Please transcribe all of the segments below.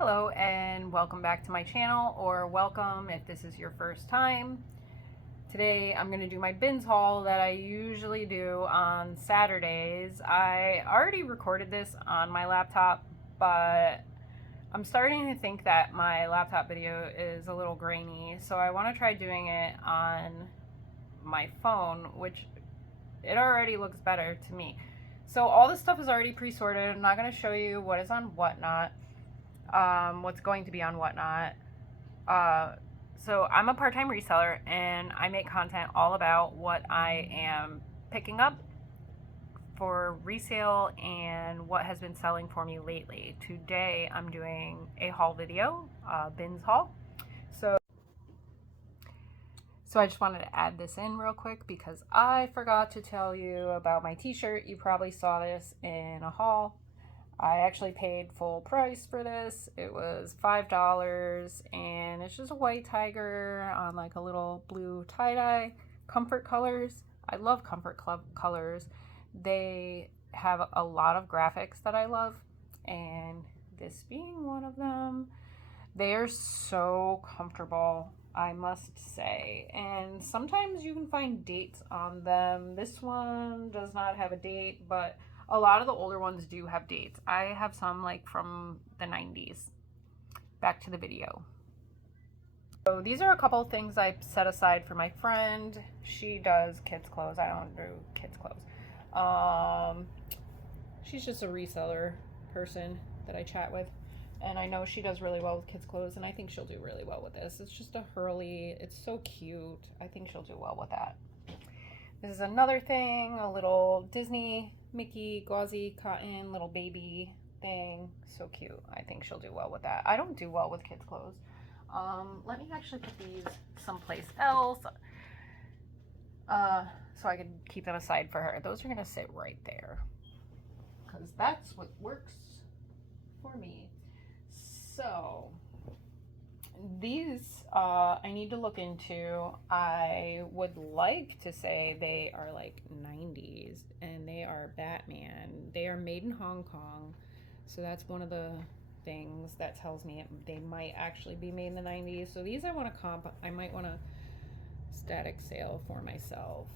Hello and welcome back to my channel, or welcome if this is your first time. Today I'm going to do my bins haul that I usually do on Saturdays. I already recorded this on my laptop, but I'm starting to think that my laptop video is a little grainy, so I want to try doing it on my phone, which it already looks better to me. So all this stuff is already pre-sorted. I'm not going to show you what is on whatnot. What's going to be on whatnot. So I'm a part-time reseller and I make content all about what I am picking up for resale and what has been selling for me lately. Today I'm doing a haul video, bins haul. So I just wanted to add this in real quick because I forgot to tell you about my t-shirt. You probably saw this in a haul. I actually paid full price for this. It was $5 and it's just a white tiger on like a little blue tie-dye. Comfort colors. I love comfort colors. They have a lot of graphics that I love, and this being one of them. They are so comfortable, I must say, and sometimes you can find dates on them. This one does not have a date, but a lot of the older ones do have dates. I have some like from the 90s. Back to the video. So these are a couple things I set aside for my friend. She does kids clothes. I don't do kids clothes. She's just a reseller person that I chat with, and I know she does really well with kids clothes, and I think she'll do really well with this. It's just a Hurley. It's so cute. I think she'll do well with that. This is another thing, a little Disney Mickey gauzy cotton little baby thing. So cute. I think she'll do well with that. I don't do well with kids clothes. Let me actually put these someplace else so I can keep them aside for her. Those are going to sit right there because that's what works for me. So these I need to look into. I would like to say they are like 90s and they are Batman. They are made in Hong Kong, so that's one of the things that tells me they might actually be made in the 90s. So these I want to comp. I might want to static sale for myself.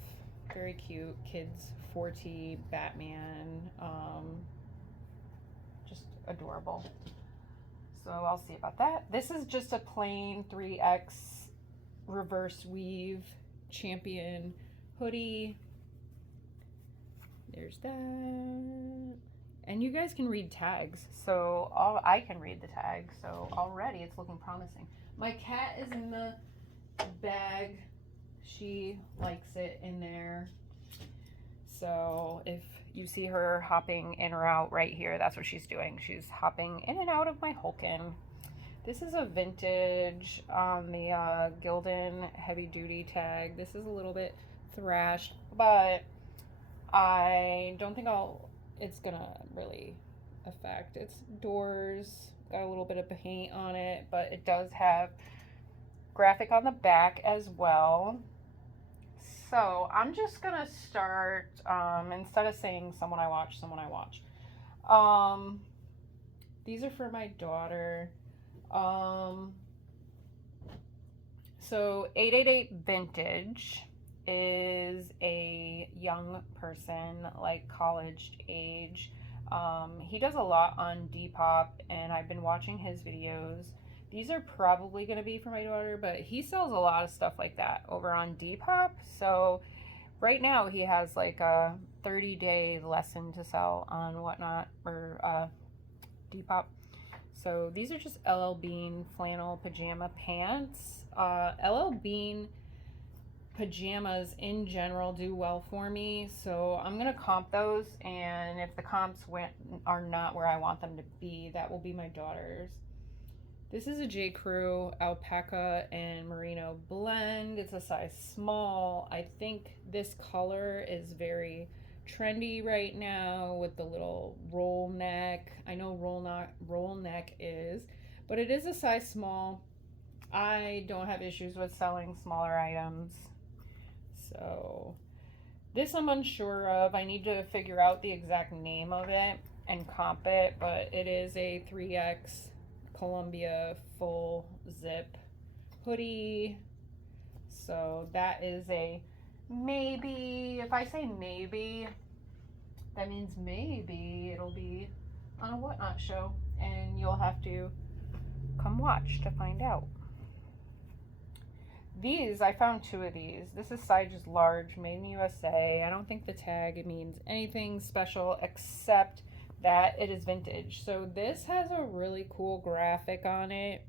Very cute kids 4T Batman, just adorable. So I'll see about that. This is just a plain 3X reverse weave champion hoodie. There's that. And you guys can read tags. So I can read the tags. So already it's looking promising. My cat is in the bag. She likes it in there. So if you see her hopping in or out right here, that's what she's doing. She's hopping in and out of my Hulkin. This is a vintage on the Gildan heavy duty tag. This is a little bit thrashed, but I don't think it's gonna really affect. It's doors, got a little bit of paint on it, but it does have graphic on the back as well. So I'm just gonna start, instead of saying someone I watch. These are for my daughter. So 888 Vintage is a young person, like college age. He does a lot on Depop, and I've been watching his videos. These are probably going to be for my daughter, but he sells a lot of stuff like that over on Depop. So right now he has like a 30-day lesson to sell on whatnot, or Depop. So these are just LL Bean flannel pajama pants. LL Bean pajamas in general do well for me, so I'm gonna comp those, and if the comps are not where I want them to be, that will be my daughter's. This is a J. Crew alpaca and merino blend. It's a size small. I think this color is very trendy right now with the little roll neck. I know roll neck is, but it is a size small. I don't have issues with selling smaller items. So this I'm unsure of. I need to figure out the exact name of it and comp it, but it is a 3X Columbia full zip hoodie. So that is a maybe. If I say maybe, that means maybe it'll be on a Whatnot show, and you'll have to come watch to find out. These, I found 2 of these. This is size large, made in USA. I don't think the tag, it means anything special except that it is vintage. So this has a really cool graphic on it.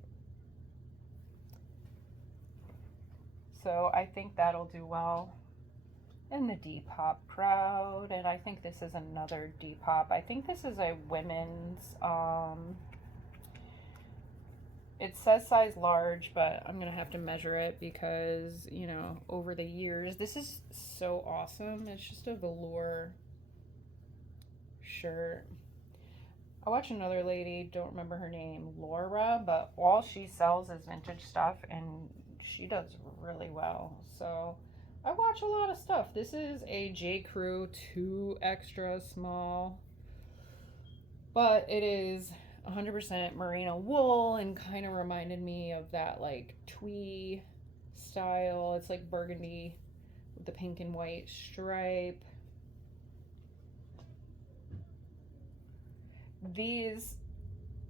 So I think that'll do well in the Depop crowd. And I think this is another Depop. I think this is a women's, it says size large, but I'm gonna have to measure it because, you know, over the years, this is so awesome. It's just a velour shirt. I watch another lady, don't remember her name, Laura, but all she sells is vintage stuff, and she does really well. So I watch a lot of stuff. This is a J. Crew 2 extra small, but it is 100% merino wool and kind of reminded me of that like twee style. It's like burgundy with the pink and white stripe. These,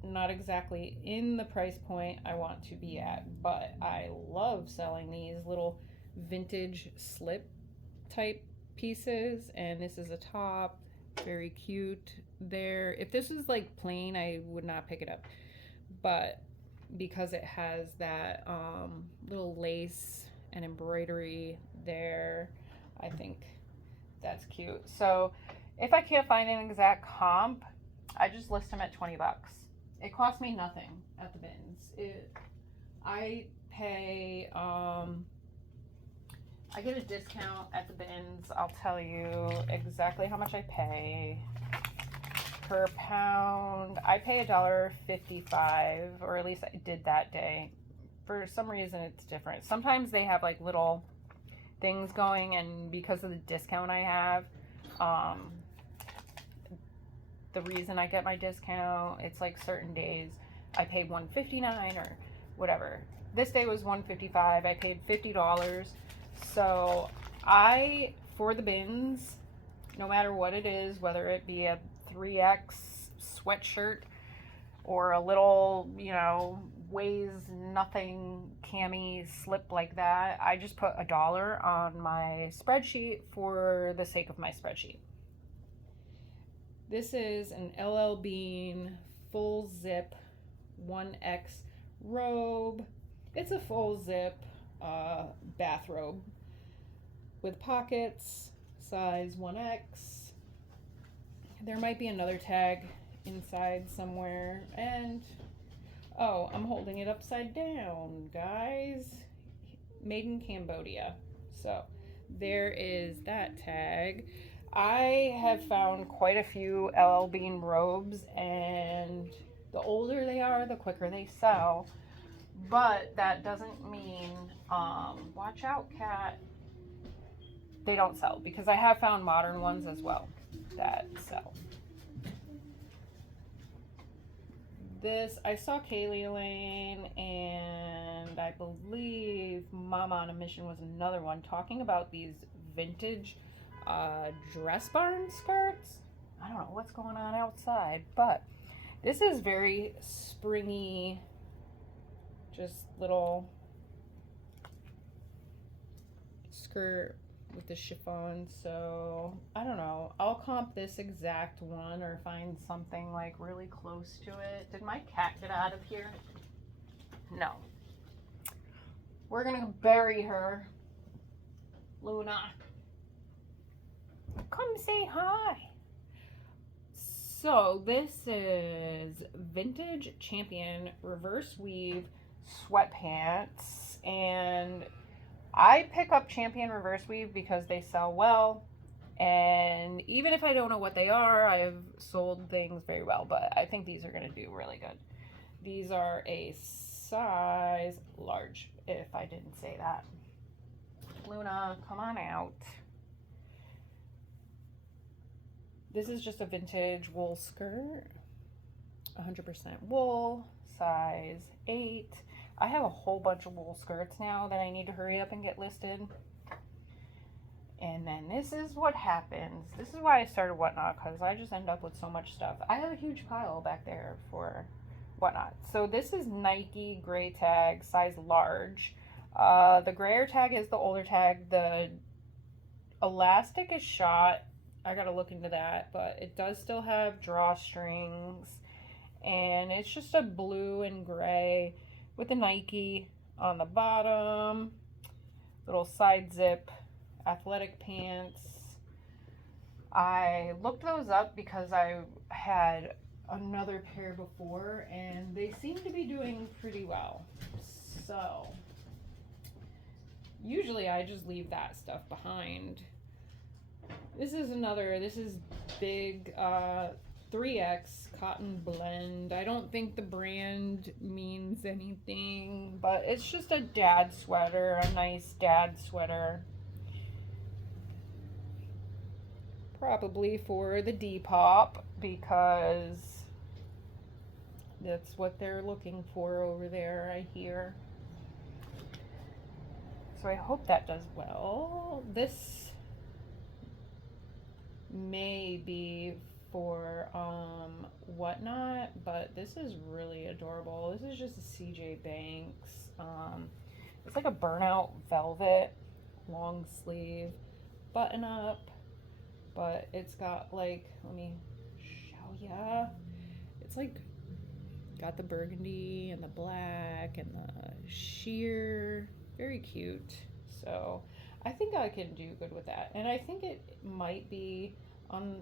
not exactly in the price point I want to be at, but I love selling these little vintage slip type pieces. And this is a top, very cute there. If this is like plain, I would not pick it up, but because it has that little lace and embroidery there, I think that's cute. So if I can't find an exact comp, I just list them at 20 bucks. It cost me nothing at the bins. I pay, I get a discount at the bins. I'll tell you exactly how much I pay per pound. I pay $1.55, or at least I did that day. For some reason, it's different. Sometimes they have like little things going, and because of the discount I have, the reason I get my discount, it's like certain days I paid $1.59 or whatever. This day was $1.55. I paid $50. So for the bins, no matter what it is, whether it be a 3X sweatshirt or a little, you know, weighs nothing cami slip like that, I just put $1 on my spreadsheet for the sake of my spreadsheet. This is an LL Bean full zip 1X robe. It's a full zip bathrobe with pockets, size 1X. There might be another tag inside somewhere. And, oh, I'm holding it upside down, guys. Made in Cambodia. So there is that tag. I have found quite a few LL Bean robes, and the older they are, the quicker they sell. But that doesn't mean, watch out, cat, they don't sell, because I have found modern ones as well that sell. This, I saw Kaylee Lane, and I believe Mama on a Mission was another one, talking about these vintage dress barn skirts. I don't know what's going on outside, but this is very springy, just little skirt with the chiffon. So I don't know, I'll comp this exact one or find something like really close to it. Did my cat get out of here? No. We're gonna bury her. Luna, come say hi. So this is vintage Champion reverse weave sweatpants, and I pick up Champion reverse weave because they sell well, and even if I don't know what they are, I have sold things very well, but I think these are going to do really good. These are a size large, if I didn't say that. Luna, come on out. This is just a vintage wool skirt 100% wool, size 8. I have a whole bunch of wool skirts now that I need to hurry up and get listed. And then this is what happens. This is why I started Whatnot, because I just end up with so much stuff. I have a huge pile back there for Whatnot. So this is Nike gray tag, size large. The grayer tag is the older tag. The elastic is shot. I gotta look into that, but it does still have drawstrings. And it's just a blue and gray with a Nike on the bottom. Little side zip athletic pants. I looked those up because I had another pair before and they seem to be doing pretty well. So usually I just leave that stuff behind. This is big 3X cotton blend. I don't think the brand means anything, but it's just a dad sweater, a nice dad sweater. Probably for the Depop, because that's what they're looking for over there, I hear. So I hope that does well. This may be for Whatnot, but this is really adorable. This is just a CJ Banks. It's like a burnout velvet, long sleeve, button up. But it's got like, let me show ya. It's like got the burgundy and the black and the sheer. Very cute. So I think I can do good with that. And I think it might be on,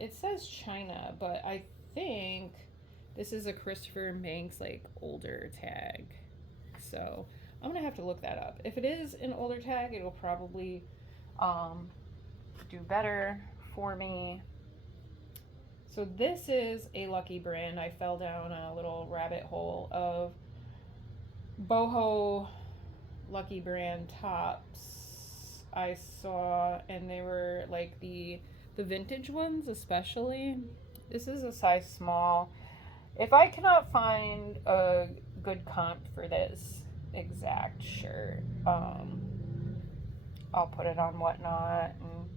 it says China, but I think this is a Christopher Manx like older tag. So I'm gonna have to look that up. If it is an older tag, it'll probably do better for me. So this is a Lucky brand. I fell down a little rabbit hole of boho Lucky brand tops I saw, and they were like the vintage ones especially. This is a size small. If I cannot find a good comp for this exact shirt, I'll put it on Whatnot and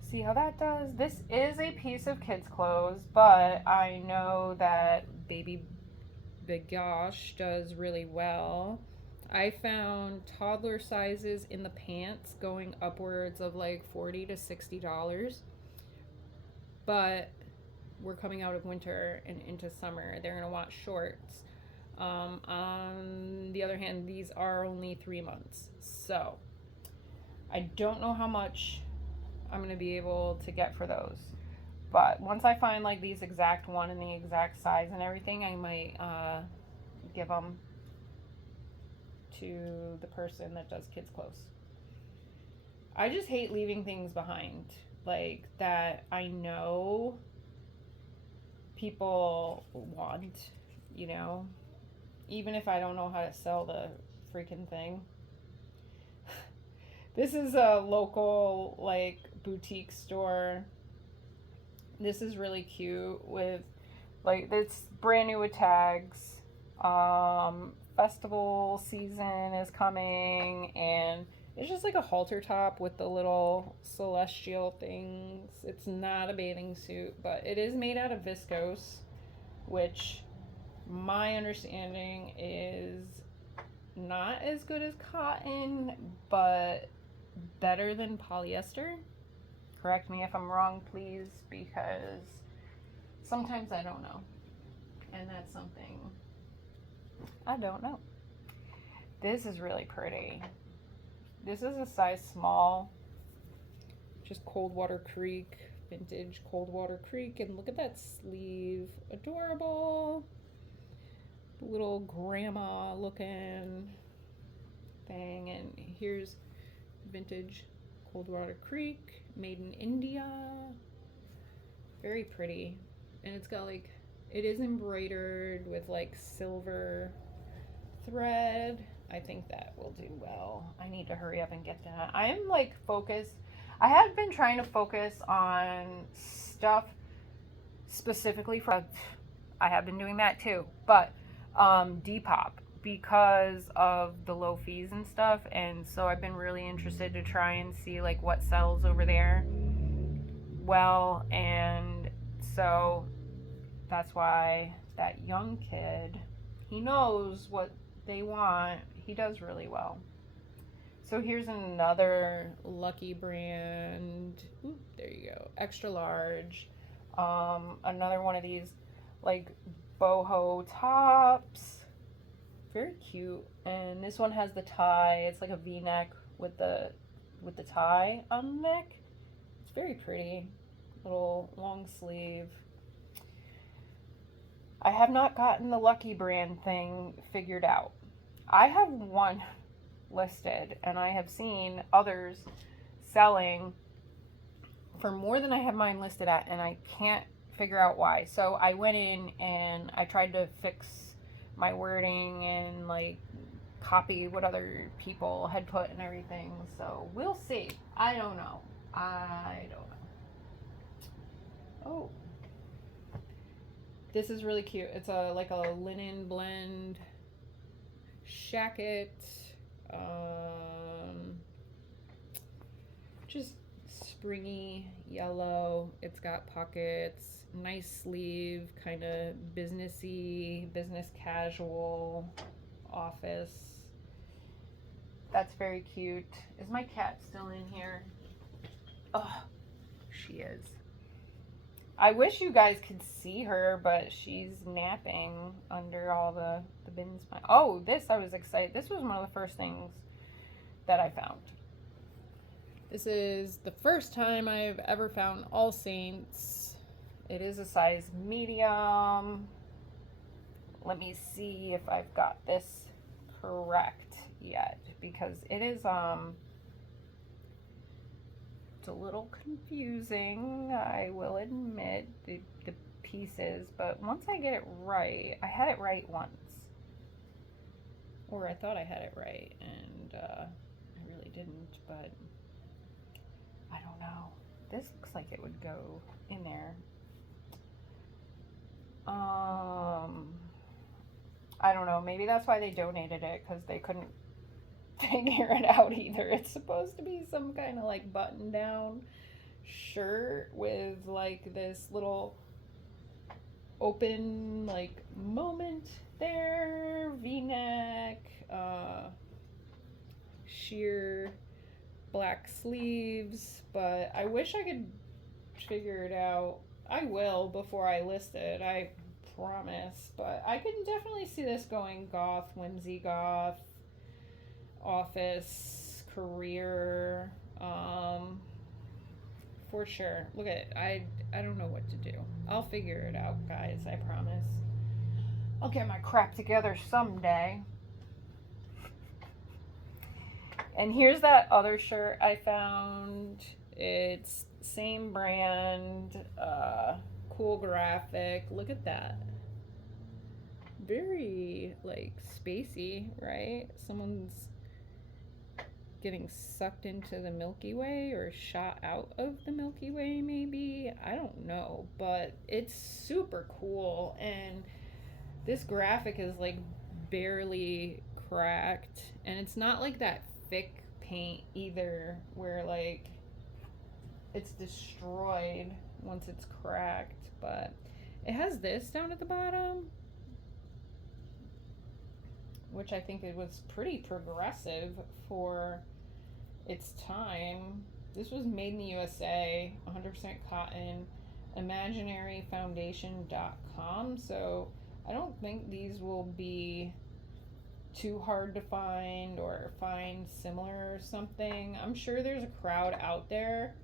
see how that does. This is a piece of kids' clothes, but I know that Baby Bagosh does really well. I found toddler sizes in the pants going upwards of like $40 to $60. But we're coming out of winter and into summer. They're gonna want shorts. On the other hand, these are only 3 months. So I don't know how much I'm gonna be able to get for those, but once I find like these exact one and the exact size and everything, I might give them to the person that does kids clothes. I just hate leaving things behind like that I know people want, you know, even if I don't know how to sell the freaking thing. This is a local like boutique store. This is really cute with like, it's brand new with tags. Festival season is coming, and it's just like a halter top with the little celestial things. It's not a bathing suit, but it is made out of viscose, which my understanding is not as good as cotton, but better than polyester. Correct me if I'm wrong, please, because sometimes I don't know, and that's something I don't know. This is really pretty. This is a size small, just Coldwater Creek, vintage Coldwater Creek, and look at that sleeve, adorable, little grandma looking thing. And here's vintage Coldwater Creek, made in India. Very pretty. And it's got like, it is embroidered with like silver thread. I think that will do well. I need to hurry up and get that. I am like focused. I have been trying to focus on stuff specifically for, I have been doing that too, but Depop, because of the low fees and stuff. And so I've been really interested to try and see like what sells over there well. And so that's why that young kid, he knows what they want. He does really well. So here's another Lucky brand. Ooh, there you go. Extra large. Another one of these like boho tops. Very cute. And this one has the tie. It's like a V-neck with the tie on the neck. It's very pretty. Little long sleeve. I have not gotten the Lucky brand thing figured out. I have one listed, and I have seen others selling for more than I have mine listed at, and I can't figure out why. So I went in and I tried to fix my wording and like copy what other people had put and everything. So we'll see. I don't know. Oh, this is really cute. It's a like a linen blend shacket. Just springy yellow. It's got pockets, nice sleeve, kind of businessy, business casual, office. That's very cute. Is my cat still in here? Oh, she is. I wish you guys could see her, but she's napping under all the bins. Oh, this, I was excited. This was one of the first things that I found. This is the first time I've ever found All Saints. It is a size medium. Let me see if I've got this correct yet, because it is it's a little confusing, I will admit, the pieces, but once I get it right, I had it right once. Or I thought I had it right, and I really didn't, but I don't know. This looks like it would go in there. I don't know. Maybe that's why they donated it, because they couldn't figure it out either. It's supposed to be some kind of like button down shirt with like this little open like moment there, V-neck, sheer black sleeves, but I wish I could figure it out. I will before I list it, I promise, but I can definitely see this going goth, whimsy goth, office, career, for sure. Look at it. I don't know what to do. I'll figure it out, guys, I promise. I'll get my crap together someday. And here's that other shirt I found. It's same brand, cool graphic. Look at that. Very like spacey, right? Someone's getting sucked into the Milky Way or shot out of the Milky Way, maybe. I don't know, but it's super cool. And this graphic is like barely cracked, and it's not like that thick paint either where like it's destroyed once it's cracked. But it has this down at the bottom, which I think it was pretty progressive for its time. This was made in the USA, 100% cotton, imaginaryfoundation.com. So I don't think these will be too hard to find or find similar or something. I'm sure there's a crowd out there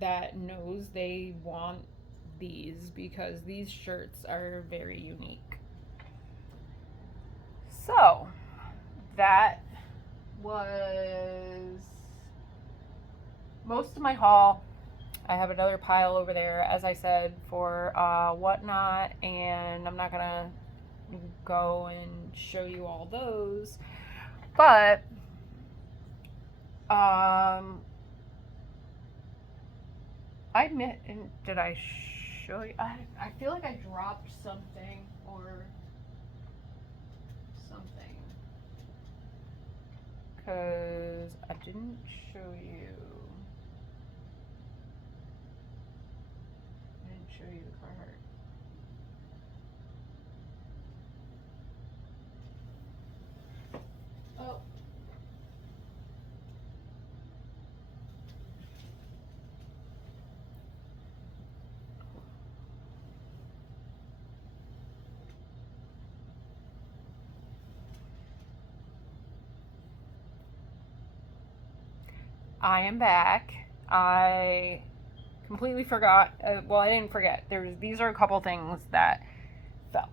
that knows they want these, because these shirts are very unique. So that was most of my haul. I have another pile over there, as I said, for whatnot, and I'm not gonna go and show you all those, but I admit, did I show you. I feel like I dropped something or something. Because I didn't show you. I didn't show you the Carhartt. Oh. I am back. I completely forgot. Well, I didn't forget. These are a couple things that fell.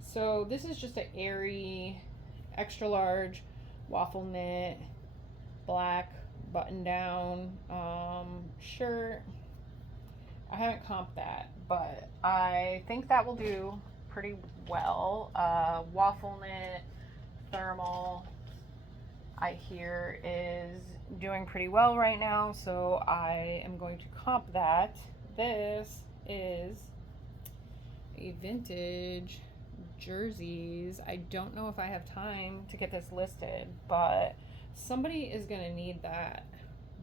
So this is just an airy, extra large waffle knit, black button down shirt. I haven't comped that, but I think that will do pretty well. Waffle knit, thermal, I hear is doing pretty well right now, so I am going to comp that. This is a vintage jerseys. I don't know if I have time to get this listed, but somebody is going to need that,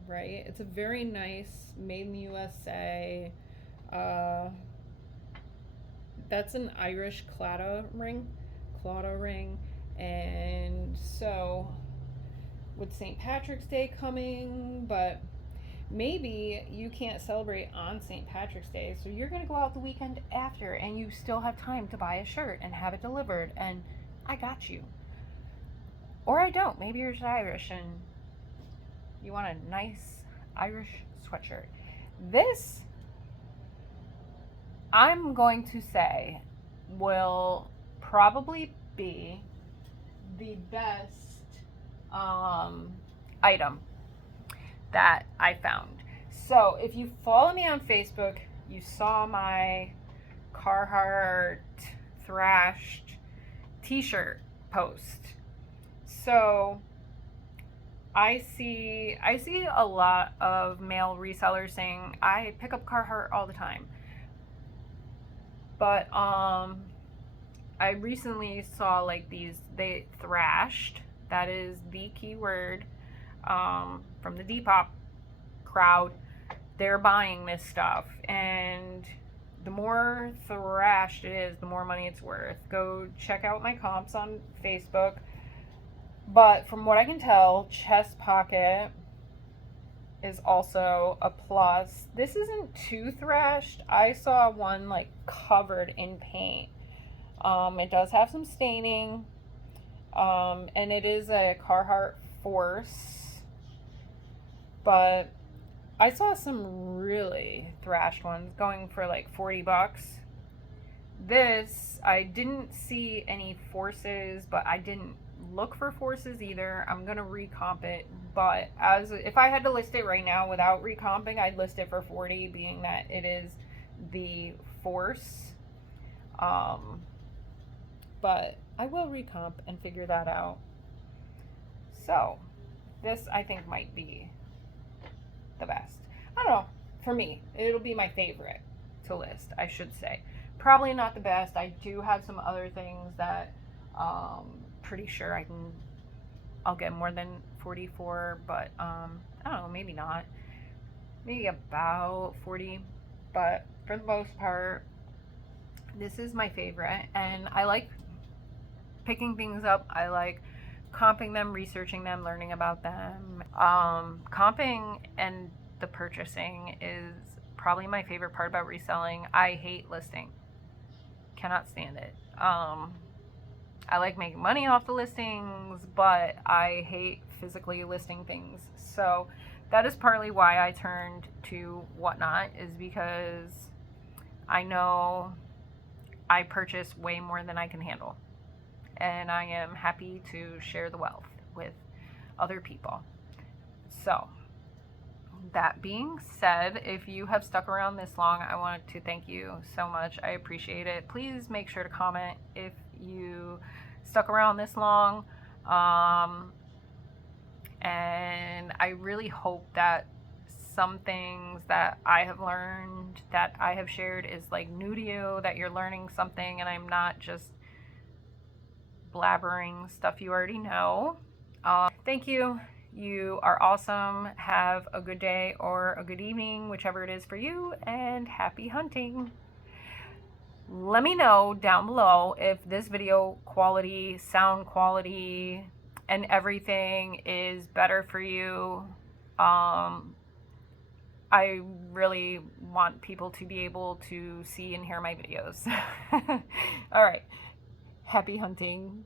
right? It's a very nice, made in the USA. That's an Irish claddagh ring, and so with St. Patrick's Day coming, but maybe you can't celebrate on St. Patrick's Day, so you're going to go out the weekend after and you still have time to buy a shirt and have it delivered, and I got you. Or I don't. Maybe you're just Irish and you want a nice Irish sweatshirt. This, I'm going to say, will probably be the best item that I found. So if you follow me on Facebook, you saw my Carhartt thrashed t-shirt post. So I see a lot of male resellers saying I pick up Carhartt all the time. But I recently saw like they thrashed, that is the key word, from the Depop crowd. They're buying this stuff, and the more thrashed it is, the more money it's worth. Go check out my comps on Facebook. But from what I can tell, chest pocket is also a plus. This isn't too thrashed. I saw one like covered in paint. It does have some staining, and it is a Carhartt Force, but I saw some really thrashed ones going for like $40. This, I didn't see any Forces, but I didn't look for Forces either. I'm gonna recomp it, but if I had to list it right now without recomping, I'd list it for $40, being that it is the Force. But I will recomp and figure that out. So this, I think, might be the best. I don't know. For me, it'll be my favorite to list, I should say. Probably not the best. I do have some other things that pretty sure I'll get more than 44, but I don't know, maybe not. Maybe about 40, but for the most part, this is my favorite, and I like picking things up. I like comping them, researching them, learning about them. Comping and the purchasing is probably my favorite part about reselling. I hate listing. Cannot stand it. I like making money off the listings, but I hate physically listing things. So that is partly why I turned to Whatnot, is because I know I purchase way more than I can handle, and I am happy to share the wealth with other people. So that being said, if you have stuck around this long, I want to thank you so much. I appreciate it. Please make sure to comment if you stuck around this long. And I really hope that some things that I have learned, that I have shared, is like new to you, that you're learning something and I'm not just blabbering stuff you already know. Thank you. You are awesome. Have a good day or a good evening, whichever it is for you, and happy hunting. Let me know down below if this video quality, sound quality, and everything is better for you. I really want people to be able to see and hear my videos. All right. Happy hunting.